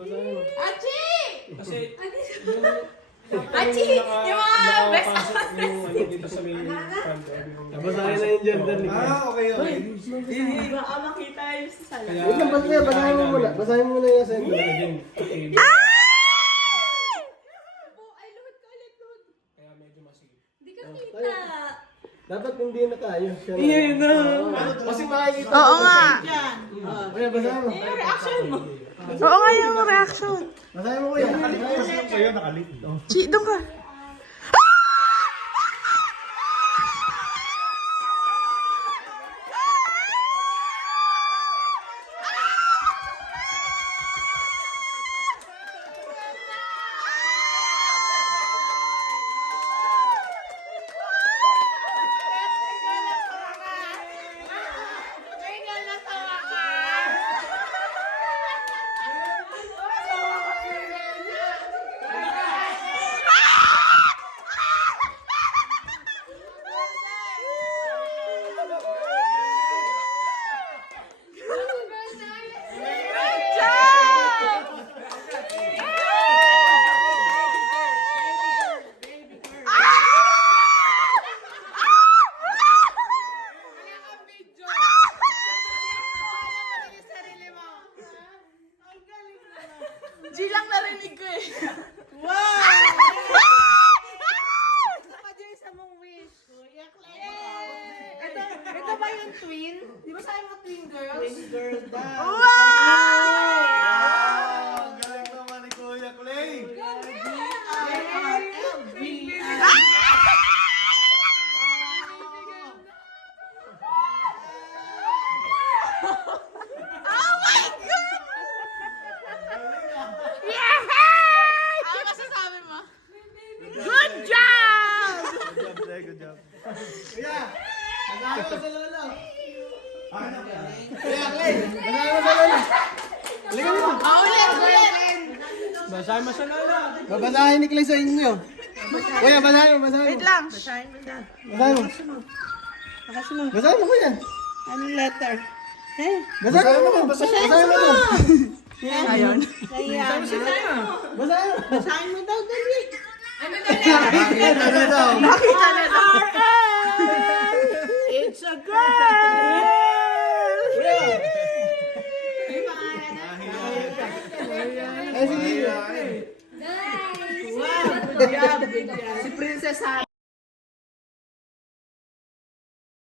Basahin mo. Achi! Kasi Achi! Yung mga best yung ano dito sa may front. Basahin na yung gender ni Kyle. Okay. Baka makita yung sa sala. Wait lang, basahin mo muna. Basahin mo muna yung sender. Ay, luhod ka ulit, luhod. Kaya medyo masigit. Hindi ka kita. Dapat hindi na tayo. Iya na. Kasi makikita. Oo nga. Kuya, basahin mo. Yung reaction mo. Oo nga yung reaction. Basahin mo kuya. Sa'yo nakalit. Chi, doon ka. G lang narinig ko eh. Ito ba yung twin? Di ba sabi mo twin girls? Twin girl daw. Wow! Galing naman ni Kuya Clay. Oh my God! Ano masasabi mo? Good job! Good job. Kuya, basahin mo sa lolo. Kuya Clay, basahin mo sa lolo. Halika mo. Ulit! Basahin mo sa lala. Babasahin ni Clay sa inyo. Kuya, basahin mo. Wait lang. Basahin mo. Basahin mo kuya. Anong letter? Eh? Basahin mo. Basahin mo. Ayun. Basahin mo. Basahin mo daw, dali. Ano daw? Nakita na lang. It's a girl! Ay, sige. Wow, good job, good job. Si Princess